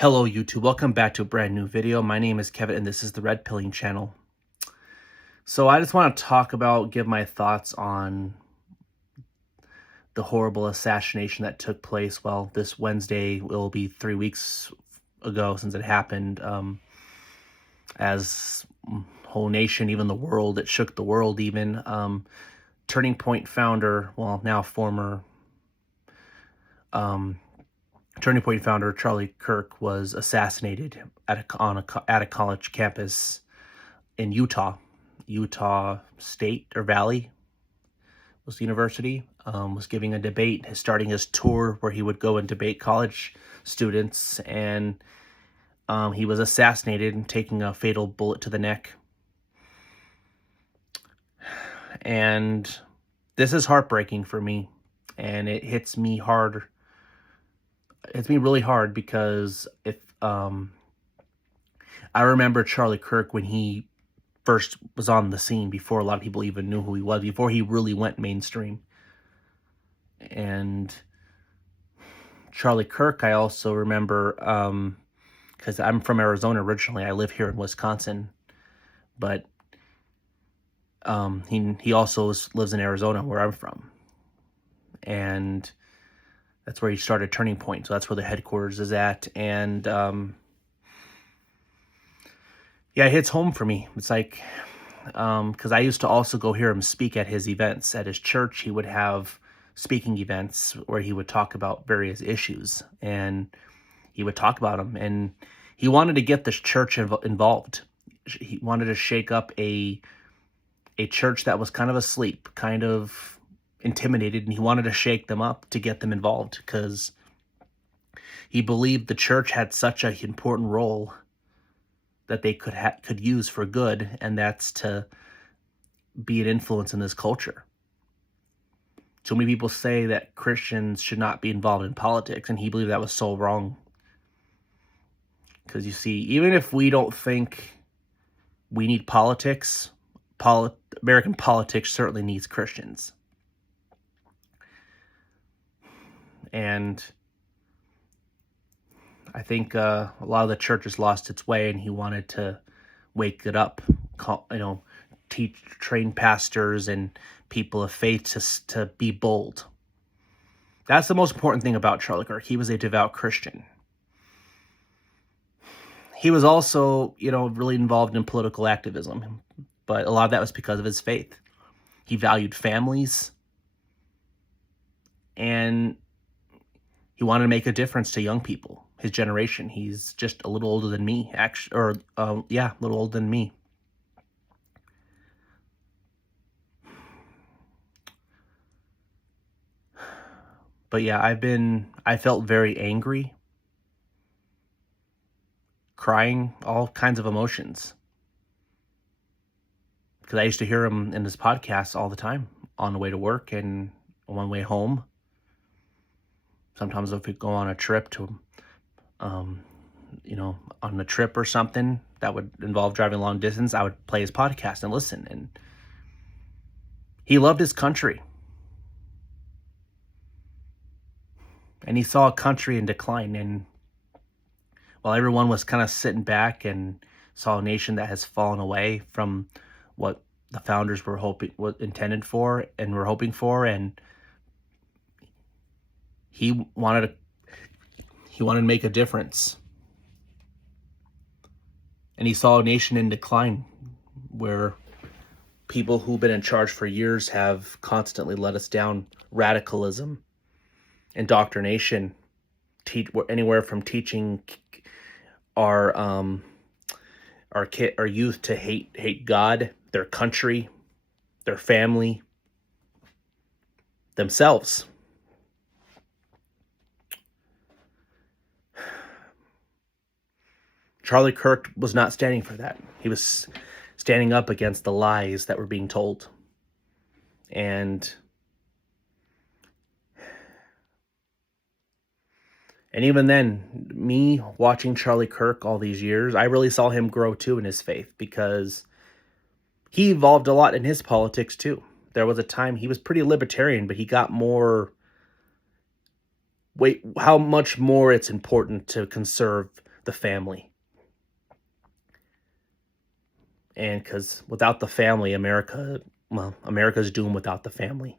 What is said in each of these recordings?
Hello YouTube, welcome back to a brand new video. My name is Kevin and this is the Red Pilling channel. So I just want to give my thoughts on the horrible assassination that took place. Well, this Wednesday will be 3 weeks ago since it happened. As whole nation, even the world, it shook the world even. Turning Point founder, well now former Turning Point founder Charlie Kirk was assassinated at a college campus in Utah State or Valley was the university. Was giving a debate, starting his tour where he would go and debate college students, and he was assassinated and taking a fatal bullet to the neck. And this is heartbreaking for me, and it hits me hard. It's me really hard because I remember Charlie Kirk when he first was on the scene, before a lot of people even knew who he was, before he really went mainstream. And Charlie Kirk, I also remember, because I'm from Arizona originally. I live here in Wisconsin, but he also lives in Arizona, where I'm from, and that's where he started Turning Point. So that's where the headquarters is at. And yeah, it hits home for me. It's like, because I used to also go hear him speak at his events. At his church, he would have speaking events where he would talk about various issues, and he would talk about them. And he wanted to get this church involved. He wanted to shake up a church that was kind of asleep, kind of intimidated, and he wanted to shake them up to get them involved, because he believed the church had such an important role that they could use for good, and that's to be an influence in this culture. So many people say that Christians should not be involved in politics, and he believed that was so wrong. Because you see, even if we don't think we need politics, American politics certainly needs Christians. And I think a lot of the church has lost its way, and he wanted to wake it up, train pastors and people of faith to be bold. That's the most important thing about Charlie Kirk. He was a devout Christian. He was also, really involved in political activism, but a lot of that was because of his faith. He valued families, and he wanted to make a difference to young people, his generation. He's just a little older than me, actually, a little older than me. But yeah, I felt very angry, crying, all kinds of emotions. Because I used to hear him in his podcast all the time, on the way to work and on the way home. Sometimes if we go on a trip on a trip or something that would involve driving long distance, I would play his podcast and listen. And he loved his country. And he saw a country in decline. And while everyone was kind of sitting back and saw a nation that has fallen away from what the founders were intended for and were hoping for, and he wanted to make a difference. And he saw a nation in decline, where people who've been in charge for years have constantly let us down. Radicalism, indoctrination, anywhere from teaching our youth to hate God, their country, their family, themselves. Charlie Kirk was not standing for that. He was standing up against the lies that were being told. And even then, me watching Charlie Kirk all these years, I really saw him grow too in his faith, because he evolved a lot in his politics too. There was a time he was pretty libertarian, but he got more, how much more it's important to conserve the family. And because without the family, America's doomed without the family.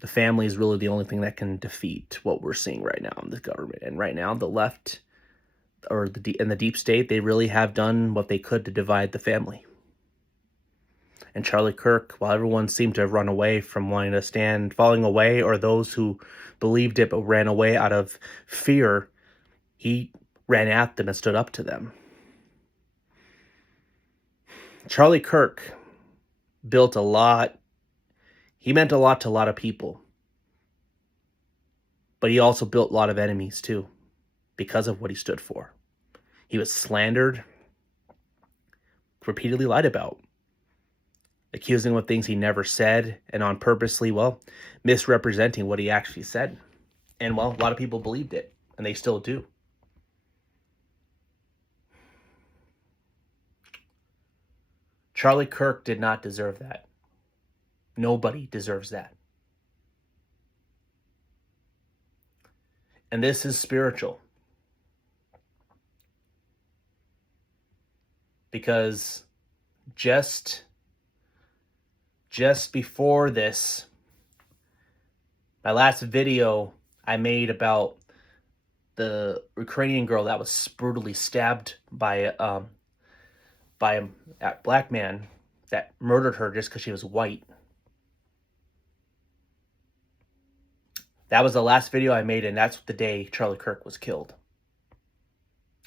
The family is really the only thing that can defeat what we're seeing right now in the government. And right now, the left and the deep state, they really have done what they could to divide the family. And Charlie Kirk, while everyone seemed to have run away from wanting to stand, falling away, or those who believed it but ran away out of fear, he ran at them and stood up to them. Charlie Kirk built a lot. He meant a lot to a lot of people. But he also built a lot of enemies too, because of what he stood for. He was slandered, repeatedly lied about, accusing him of things he never said, and on purposely, misrepresenting what he actually said. And, a lot of people believed it, and they still do. Charlie Kirk did not deserve that. Nobody deserves that. And this is spiritual. Because just before this, my last video I made about the Ukrainian girl that was brutally stabbed by a black man that murdered her just because she was white. That was the last video I made, and that's the day Charlie Kirk was killed.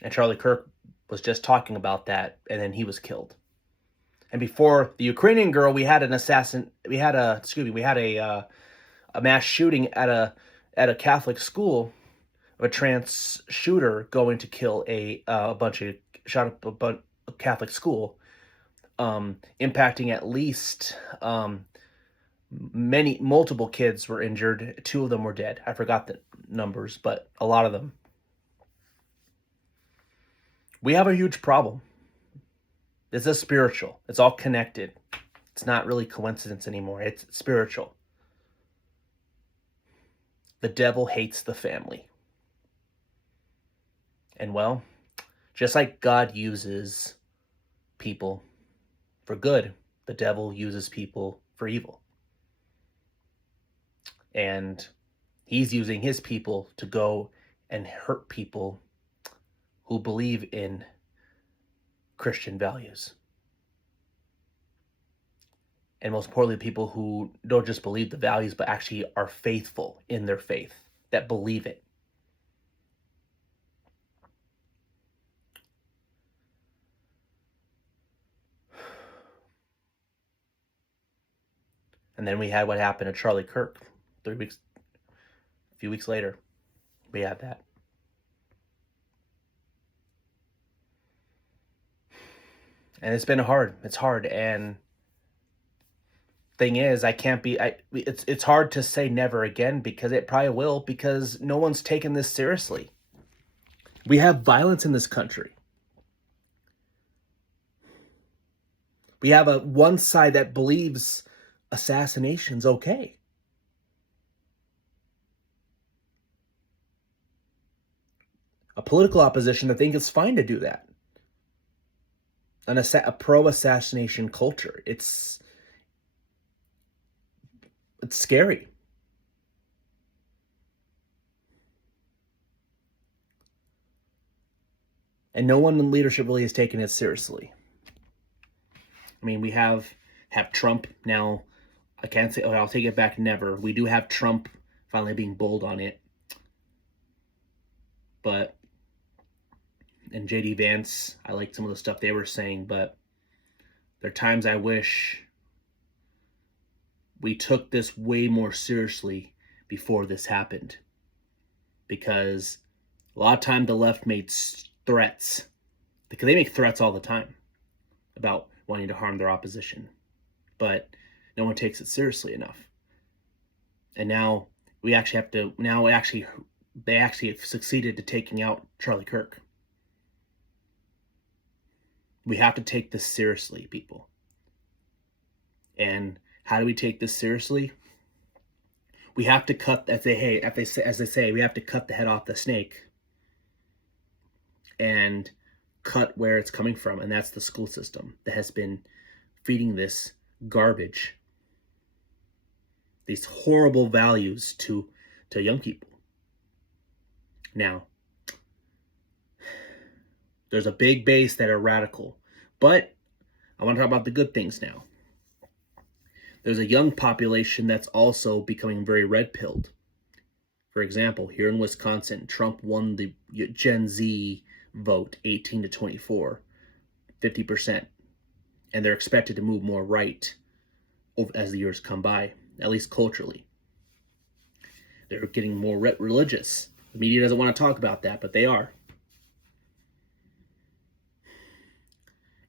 And Charlie Kirk was just talking about that, and then he was killed. And before the Ukrainian girl, we had a mass shooting at a Catholic school of a trans shooter going to kill shot up a Catholic school, impacting at least multiple kids were injured. 2 of them were dead. I forgot the numbers, but a lot of them. We have a huge problem. This is spiritual. It's all connected. It's not really coincidence anymore. It's spiritual. The devil hates the family. And just like God uses people for good, the devil uses people for evil. And he's using his people to go and hurt people who believe in Christian values. And most importantly, people who don't just believe the values, but actually are faithful in their faith, that believe it. And then we had what happened to Charlie Kirk. A few weeks later, we had that. And it's been hard. It's hard. And thing is, it's hard to say never again, because it probably will, because no one's taken this seriously. We have violence in this country. We have one side that believes assassination's okay. A political opposition that think it's fine to do that. A pro-assassination culture. It's scary. And no one in leadership really has taken it seriously. I mean, we have Trump now. I can't say, I'll take it back, never. We do have Trump finally being bold on it. And J.D. Vance, I liked some of the stuff they were saying, but there are times I wish we took this way more seriously before this happened. Because a lot of time the left made threats, because they make threats all the time about wanting to harm their opposition, but no one takes it seriously enough. And now they actually have succeeded to taking out Charlie Kirk. We have to take this seriously, people. And how do we take this seriously? We have to cut, as they say, we have to cut the head off the snake and cut where it's coming from, and that's the school system that has been feeding this garbage, these horrible values to young people. Now, there's a big base that are radical, but I want to talk about the good things now. There's a young population that's also becoming very red-pilled. For example, here in Wisconsin, Trump won the Gen Z vote, 18 to 24, 50%. And they're expected to move more right as the years come by, at least culturally. They're getting more religious. The media doesn't want to talk about that, but they are.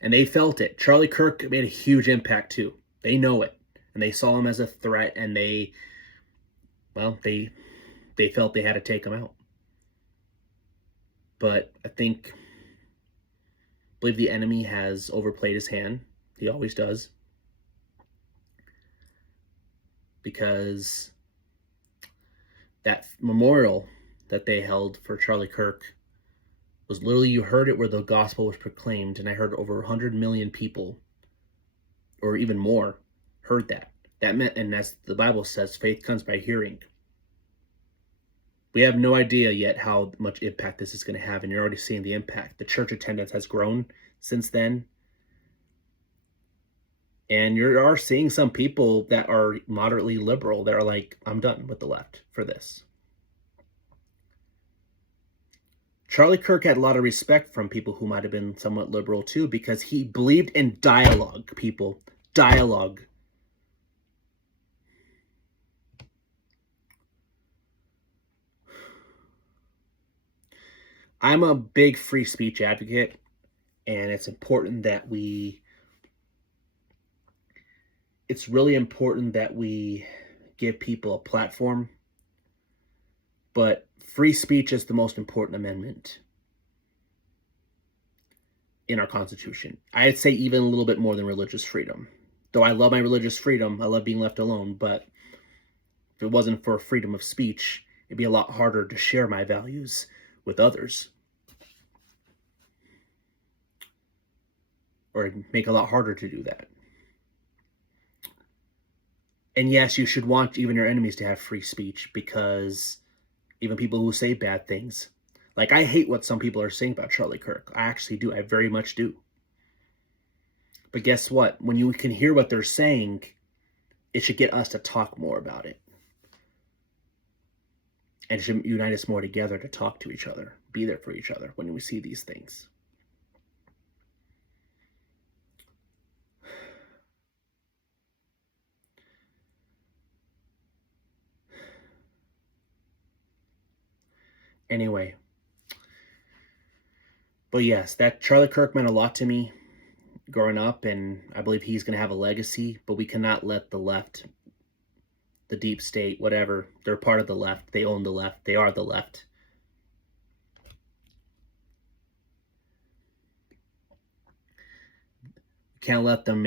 And they felt it. Charlie Kirk made a huge impact too. They know it. And they saw him as a threat, and they felt they had to take him out. But I believe the enemy has overplayed his hand. He always does. Because that memorial that they held for Charlie Kirk was literally, you heard it where the gospel was proclaimed, and I heard over 100 million people, or even more, heard that. That meant, and as the Bible says, faith comes by hearing. We have no idea yet how much impact this is going to have, and you're already seeing the impact. The church attendance has grown since then. And you are seeing some people that are moderately liberal that are like, I'm done with the left for this. Charlie Kirk had a lot of respect from people who might have been somewhat liberal too, because he believed in dialogue, people. Dialogue. I'm a big free speech advocate, and it's really important that we give people a platform. But free speech is the most important amendment in our Constitution. I'd say even a little bit more than religious freedom. Though I love my religious freedom, I love being left alone, but if it wasn't for freedom of speech, it'd be a lot harder to share my values with others. Or it'd make it a lot harder to do that. And yes, you should want even your enemies to have free speech, because even people who say bad things, like I hate what some people are saying about Charlie Kirk. I actually do. I very much do. But guess what? When you can hear what they're saying, it should get us to talk more about it. And it should unite us more together to talk to each other, be there for each other when we see these things. Anyway. But yes, that Charlie Kirk meant a lot to me growing up, and I believe he's going to have a legacy, but we cannot let the left, the deep state, whatever, they're part of the left. They own the left. They are the left. Can't let them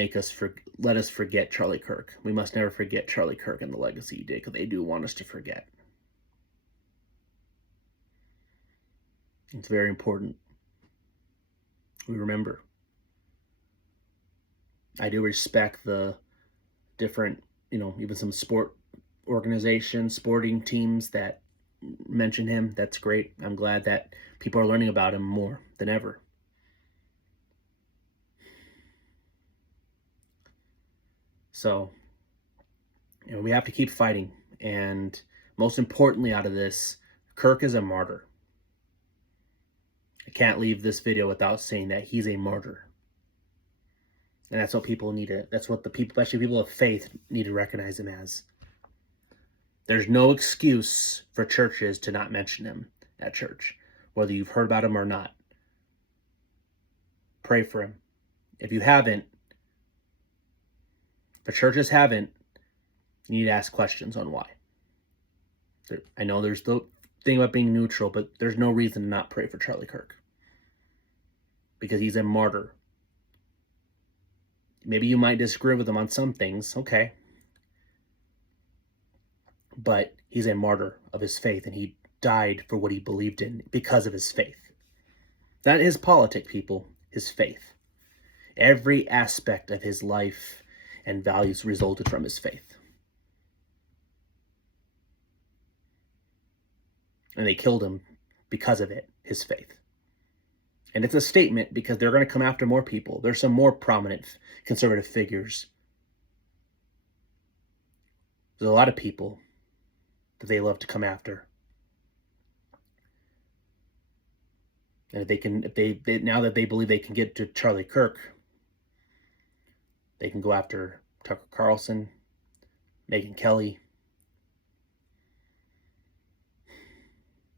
let us forget Charlie Kirk. We must never forget Charlie Kirk and the legacy he did, because they do want us to forget. It's very important we remember. I do respect the different, even some sport organizations, sporting teams that mention him. That's great. I'm glad that people are learning about him more than ever. So, we have to keep fighting. And most importantly out of this, Kirk is a martyr. I can't leave this video without saying that he's a martyr. And that's what people that's what the people, especially people of faith, need to recognize him as. There's no excuse for churches to not mention him at church, whether you've heard about him or not. Pray for him. If you haven't, if churches haven't, you need to ask questions on why. I know there's the thing about being neutral, but there's no reason to not pray for Charlie Kirk, because he's a martyr. Maybe you might disagree with him on some things, okay, but he's a martyr of his faith, and he died for what he believed in because of his faith. Not his politic, people, his faith. Every aspect of his life and values resulted from his faith. And they killed him because of it, his faith. And it's a statement because they're going to come after more people. There's some more prominent conservative figures. There's a lot of people that they love to come after. And if they now that they believe they can get to Charlie Kirk, they can go after Tucker Carlson, Megyn Kelly,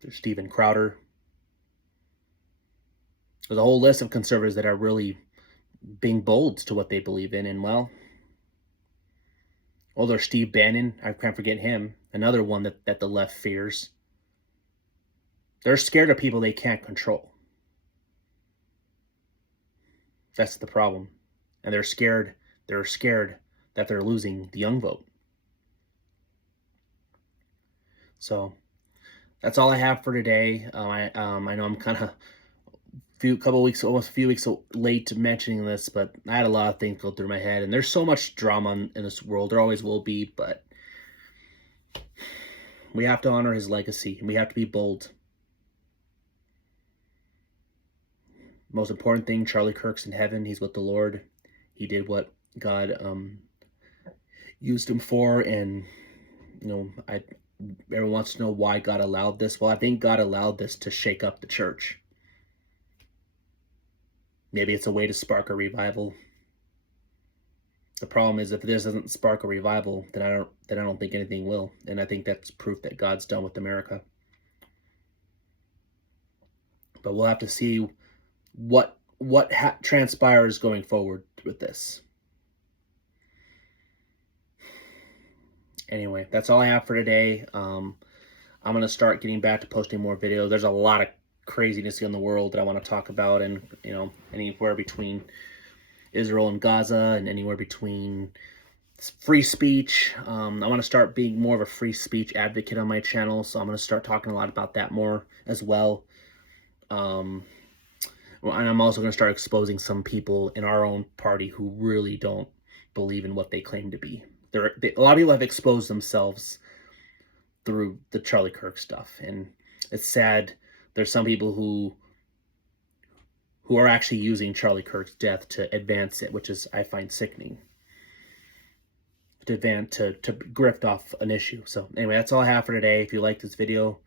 there's Steven Crowder. There's a whole list of conservatives that are really being bold to what they believe in. And well, there's Steve Bannon. I can't forget him. Another one that the left fears. They're scared of people they can't control. That's the problem. And they're scared. They're scared that they're losing the young vote. So that's all I have for today. I know I'm kind of almost a few weeks late mentioning this, but I had a lot of things go through my head, and there's so much drama in this world. There always will be, but we have to honor his legacy, and we have to be bold. Most important thing, Charlie Kirk's in heaven. He's with the Lord. He did what God used him for, and everyone wants to know why God allowed this. Well, I think God allowed this to shake up the church. Maybe it's a way to spark a revival. The problem is, if this doesn't spark a revival, then I don't think anything will. And I think that's proof that God's done with America. But we'll have to see what transpires going forward with this. Anyway, that's all I have for today. I'm going to start getting back to posting more videos. There's a lot of craziness in the world that I want to talk about, and anywhere between Israel and Gaza, and anywhere between free speech. I want to start being more of a free speech advocate on my channel, so I'm going to start talking a lot about that more as well. And I'm also going to start exposing some people in our own party who really don't believe in what they claim to be. A lot of people have exposed themselves through the Charlie Kirk stuff, and it's sad. There's some people who are actually using Charlie Kirk's death to advance it, which is, I find, sickening. To grift off an issue. So anyway, that's all I have for today. If you like this video,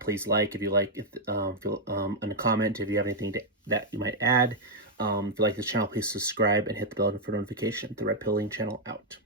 please like. If you like, and a comment if you have anything that you might add. If you like this channel, please subscribe and hit the bell for notification. The Red Pilling channel out.